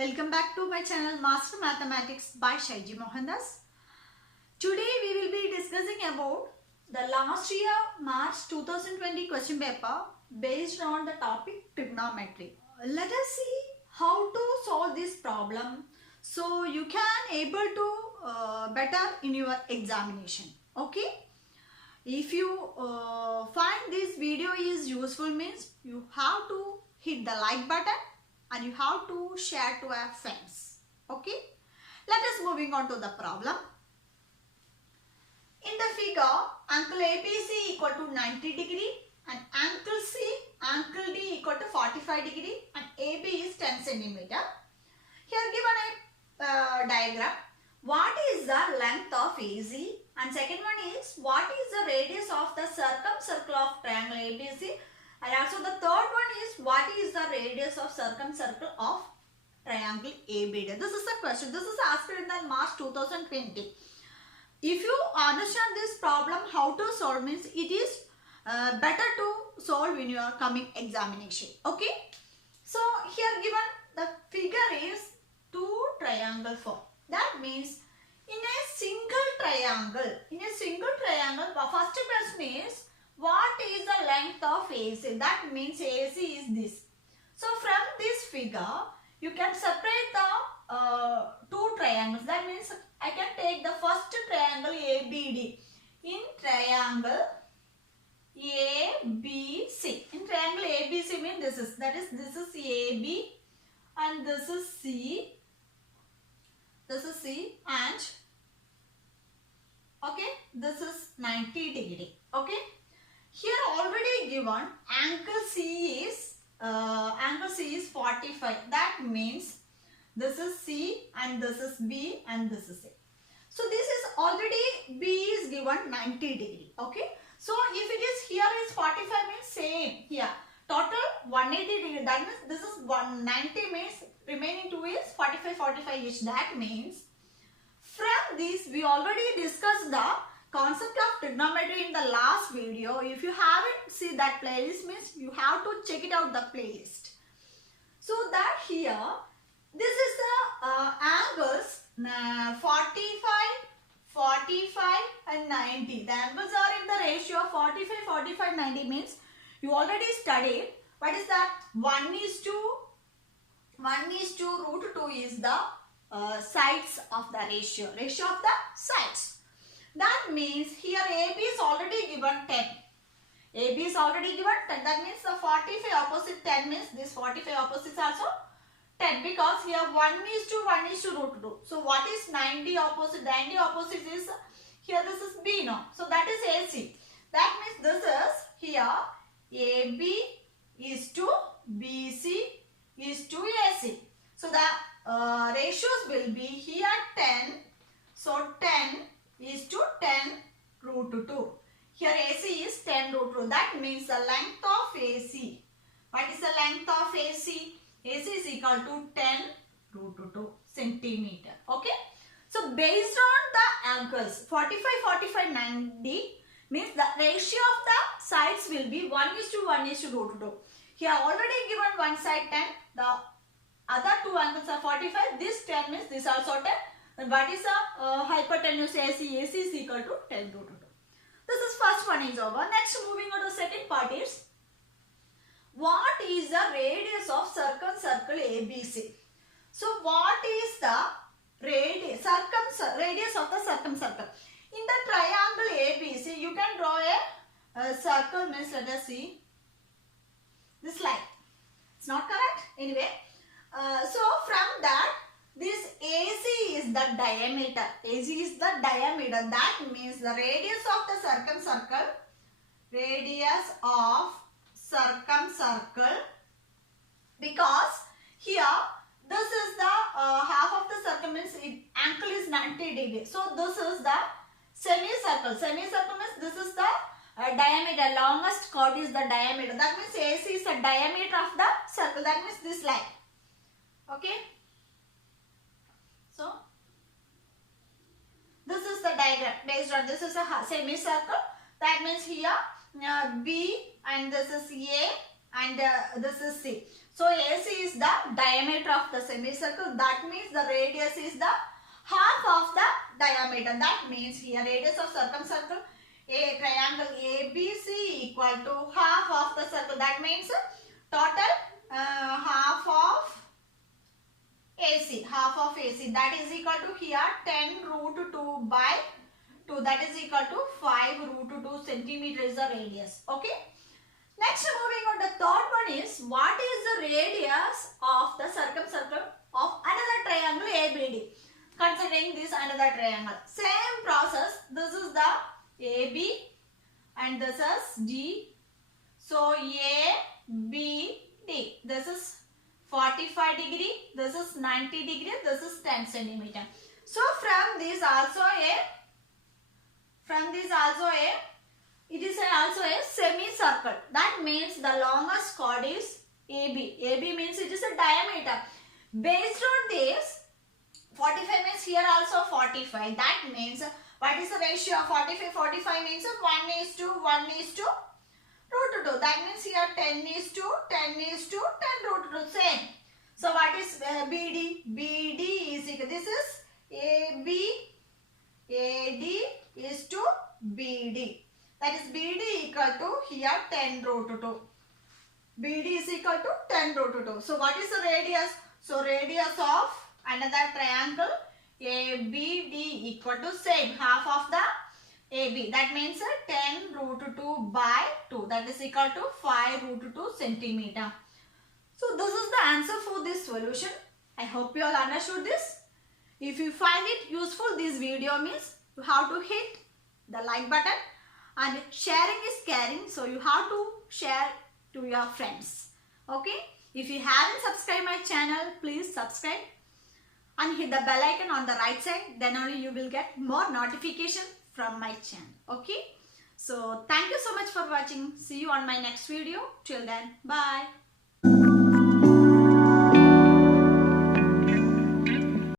Welcome back to my channel Master Mathematics by Shaiji Mohandas. Today we will be discussing about the last year March 2020 question paper based on the topic trigonometry. Let us see how to solve this problem so you can able to better in your examination. Okay. If you find this video is useful means you have to hit the like button and you have to share to your friends. Okay. Let us moving on to the problem. In the figure, angle ABC equal to 90 degree and angle C, angle D equal to 45 degree and AB is 10 centimeter. Here given a diagram. What is the length of AC? And second one is what is the radius of the circumcircle of triangle ABC? And also the third one is what is the radius of circumcircle of triangle ABD? This is the question. This is asked in the March 2020. If you understand this problem, how to solve means it is better to solve in your coming examination. Okay. So here given the figure is two triangle form. That means in a single triangle, the first question is what is the length of AC? That means AC is this. So from this figure, you can separate the two triangles. That means I can take the first triangle ABD. In triangle ABC. In triangle ABC means this is AB and this is C. This is C and okay, this is 90 degree. Okay. Here already given angle C is 45. That means this is C and this is B and this is A. So this is already B is given 90 degree. Okay. So if it is here is 45 means same here. Total 180 degree. That means this is 190 means remaining 2 is 45 each. That means from this we already discussed the concept of trigonometry in the last video. If you haven't seen that playlist means you have to check it out the playlist. So that here this is the angles 45, 45 and 90. The angles are in the ratio of 45, 90 means you already studied. What is that? 1 is to root 2 is the sides of the ratio of the sides. That means here AB is already given 10. AB is already given 10. That means the 45 opposite 10 means this 45 opposite is also 10 because here 1 is to root 2. So what is 90 opposite? 90 opposite is here this is B now. So that is AC. That means this is here AB is to BC is to AC. So the ratios will be here 10. So 10 is to 10 root 2. Here AC is 10 root 2. That means the length of AC. What is the length of AC? AC is equal to 10 root 2 centimeter. Okay. So based on the angles 45, 90 means the ratio of the sides will be 1 is to root 2. Here already given one side 10. The other two angles are 45. This 10 means this also 10. Then what is the hypotenuse AC? AC is equal to 10 root 2. This is first one is over. Next moving on to second part is what is the radius of circumcircle ABC? So what is the radius of the circumcircle? In the triangle ABC, you can draw a circle means let us see this line. It's not correct anyway. So from that this AC is the diameter. AC is the diameter. That means the radius of the circumcircle. Because here this is the half of the circle means angle is 90 degree. So this is the semicircle. Semicircle means this is the diameter. Longest chord is the diameter. That means AC is the diameter of the circle. That means this line. Okay. So this is the diagram based on this is a semicircle. That means here B and this is A and this is C. So AC is the diameter of the semicircle. That means the radius is the half of the diameter. That means here radius of circumcircle, a triangle ABC equal to half of the circle. That means total half of AC. Half of AC. That is equal to here 10 root 2 by 2. That is equal to 5 root 2 centimeter is the radius. Okay. Next, moving on, the third one is what is the radius of the circumcircle of another triangle ABD? Considering this another triangle. Same process. This is the AB and this is D. So ABD. This is 45 degree. This is 90 degree. This is 10 centimeter. So from this also it is also a semicircle. That means the longest chord is AB. AB means it is a diameter. Based on this, 45 means here also 45. That means what is the ratio of 45? 45 means 1 is to root 2. That means here 10 is to 10 root 2. Same. So what is BD? BD is equal. This is AB. AD is to BD. That is BD equal to here 10 root 2. BD is equal to 10 root 2. So what is the radius? So radius of another triangle ABD equal to same half of the AB. That means 10 root 2 by 2. That is equal to 5 root 2 centimeter. So this is the answer for this solution. I hope you all understood this. If you find it useful, this video means you have to hit the like button. And sharing is caring, so you have to share to your friends. Okay? If you haven't subscribed my channel, please subscribe and hit the bell icon on the right side. Then only you will get more notification from my channel. Okay? So thank you so much for watching. See you on my next video. Till then, bye.